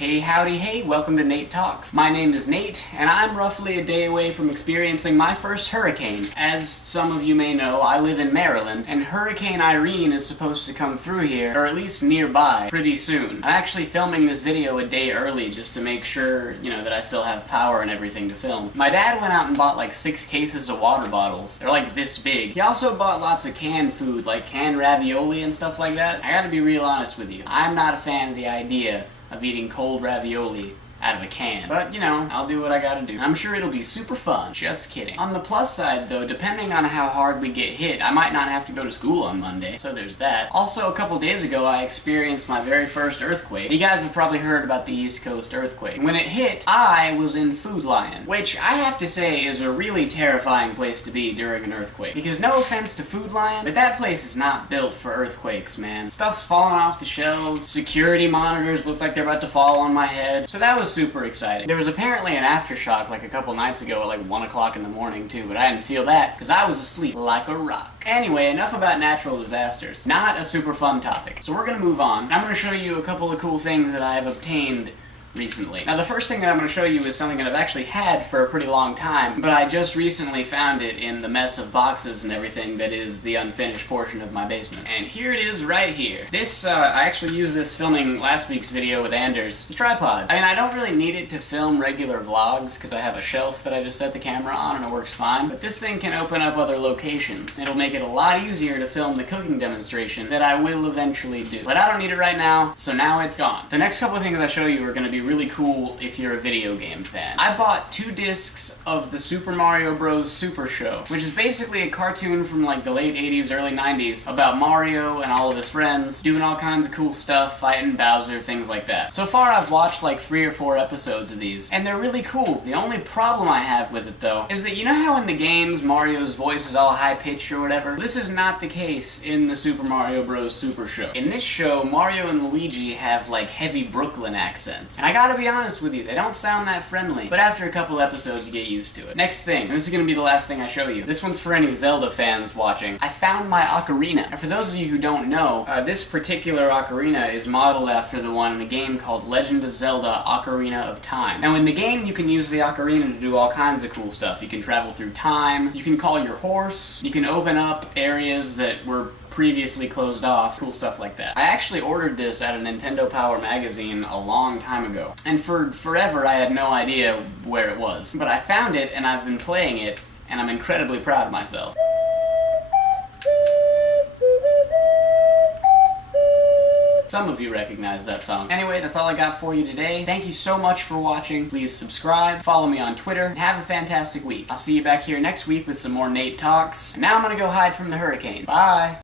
Hey howdy hey, welcome to Nate Talks. My name is Nate, and I'm roughly a day away from experiencing my first hurricane. As some of you may know, I live in Maryland, and Hurricane Irene is supposed to come through here, or at least nearby, pretty soon. I'm actually filming this video a day early just to make sure, that I still have power and everything to film. My dad went out and bought like 6 cases of water bottles. They're like this big. He also bought lots of canned food, like canned ravioli and stuff like that. I gotta be real honest with you. I'm not a fan of the idea of eating cold ravioli out of a can. But, I'll do what I gotta do. I'm sure it'll be super fun. Just kidding. On the plus side, though, depending on how hard we get hit, I might not have to go to school on Monday, so there's that. Also, a couple days ago, I experienced my very first earthquake. You guys have probably heard about the East Coast earthquake. When it hit, I was in Food Lion, which I have to say is a really terrifying place to be during an earthquake. Because no offense to Food Lion, but that place is not built for earthquakes, man. Stuff's falling off the shelves, security monitors look like they're about to fall on my head, so that was super exciting. There was apparently an aftershock like a couple nights ago at like 1 o'clock in the morning too, but I didn't feel that because I was asleep like a rock. Anyway, enough about natural disasters. Not a super fun topic. So we're gonna move on. I'm gonna show you a couple of cool things that I have obtained recently. Now the first thing that I'm going to show you is something that I've actually had for a pretty long time, but I just recently found it in the mess of boxes and everything that is the unfinished portion of my basement. And here it is right here. This, I actually used this filming last week's video with Anders. It's a tripod. I mean, I don't really need it to film regular vlogs because I have a shelf that I just set the camera on and it works fine, but this thing can open up other locations. It'll make it a lot easier to film the cooking demonstration that I will eventually do. But I don't need it right now, so now it's gone. The next couple of things I show you are going to be really cool if you're a video game fan. I bought 2 discs of the Super Mario Bros. Super Show, which is basically a cartoon from like the late 80s, early 90s about Mario and all of his friends doing all kinds of cool stuff, fighting Bowser, things like that. So far I've watched like 3 or 4 episodes of these, and they're really cool. The only problem I have with it though is that you know how in the games Mario's voice is all high-pitched or whatever? This is not the case in the Super Mario Bros. Super Show. In this show, Mario and Luigi have like heavy Brooklyn accents, and I gotta be honest with you, they don't sound that friendly, but after a couple episodes you get used to it. Next thing, and this is gonna be the last thing I show you. This one's for any Zelda fans watching. I found my ocarina. Now for those of you who don't know, this particular ocarina is modeled after the one in a game called Legend of Zelda Ocarina of Time. Now in the game you can use the ocarina to do all kinds of cool stuff. You can travel through time, you can call your horse, you can open up areas that were previously closed off, cool stuff like that. I actually ordered this at a Nintendo Power magazine a long time ago, and for forever I had no idea where it was. But I found it, and I've been playing it, and I'm incredibly proud of myself. Some of you recognize that song. Anyway, that's all I got for you today. Thank you so much for watching. Please subscribe, follow me on Twitter, and have a fantastic week. I'll see you back here next week with some more Nate Talks. And now I'm gonna go hide from the hurricane. Bye!